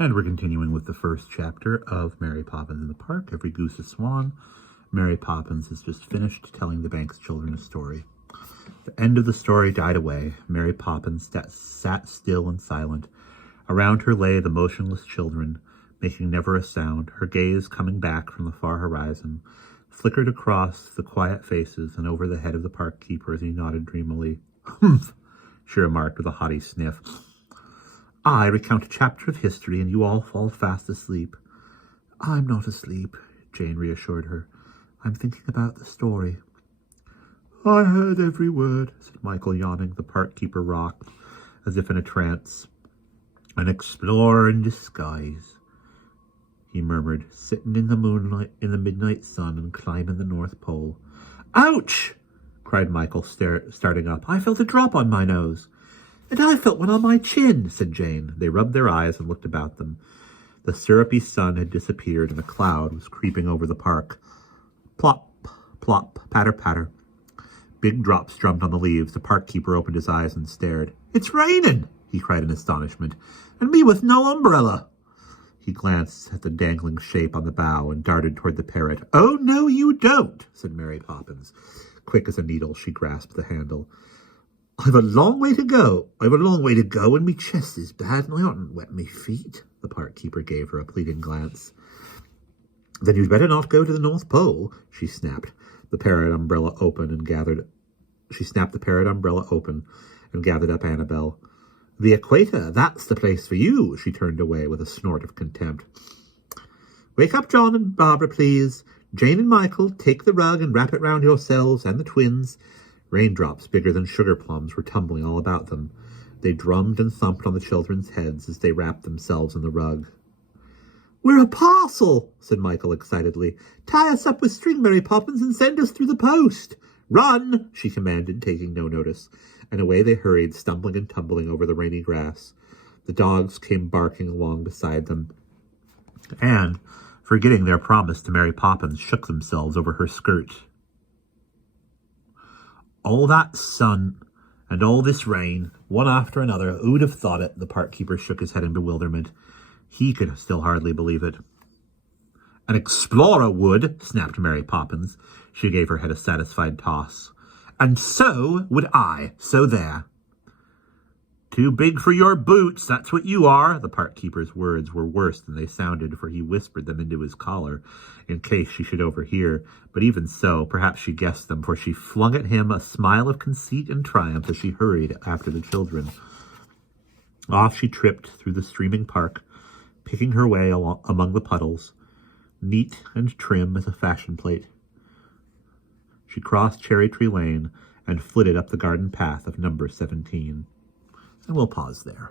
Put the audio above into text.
And we're continuing with the first chapter of Mary Poppins in the Park. Every goose a swan. Mary Poppins has just finished telling the bank's children a story. The end of the story died away. Mary Poppins sat still and silent. Around her lay the motionless children, making never a sound. Her gaze, coming back from the far horizon, flickered across the quiet faces and over the head of the park keeper as he nodded dreamily. "Humph," she remarked with a haughty sniff. "I recount a chapter of history, and you all fall fast asleep." "I'm not asleep," Jane reassured her. "I'm thinking about the story." "I heard every word," said Michael, yawning. The park keeper rocked, as if in a trance. "An explorer in disguise," he murmured, "sitting in the moonlight in the midnight sun and climbing the North Pole." "Ouch!" cried Michael, starting up. "I felt a drop on my nose." "And I felt one on my chin," said Jane. They rubbed their eyes and looked about them. The syrupy sun had disappeared, and a cloud was creeping over the park. Plop, plop, patter, patter. Big drops drummed on the leaves. The park keeper opened his eyes and stared. "It's raining!" he cried in astonishment. "And me with no umbrella!" He glanced at the dangling shape on the bough and darted toward the parrot. "Oh, no, you don't," said Mary Poppins. Quick as a needle, she grasped the handle. I've a long way to go, and me chest is bad, and I oughtn't wet me feet." The park keeper gave her a pleading glance. "Then you'd better not go to the North Pole," she snapped. The parrot umbrella open and gathered. She snapped the parrot umbrella open and gathered up Annabelle. "The equator, that's the place for you." She turned away with a snort of contempt. "Wake up, John and Barbara, please. Jane and Michael, take the rug and wrap it round yourselves and the twins." Raindrops bigger than sugar plums were tumbling all about them. They drummed and thumped on the children's heads as they wrapped themselves in the rug. "We're a parcel," said Michael excitedly. "Tie us up with string, Mary Poppins, and send us through the post." "Run!" she commanded, taking no notice, and away they hurried, stumbling and tumbling over the rainy grass. The dogs came barking along beside them, and, forgetting their promise to Mary Poppins, shook themselves over her skirt. "All that sun and all this rain, one after another, who'd have thought it?" The park keeper shook his head in bewilderment. He could still hardly believe it. "An explorer would," snapped Mary Poppins. She gave her head a satisfied toss. "And so would I, so there." "Too big for your boots, that's what you are." The park keeper's words were worse than they sounded, for he whispered them into his collar, in case she should overhear. But even so, perhaps she guessed them, for she flung at him a smile of conceit and triumph as she hurried after the children. Off she tripped through the streaming park, picking her way among the puddles, neat and trim as a fashion plate. She crossed Cherry Tree Lane and flitted up the garden path of number 17. And we'll pause there.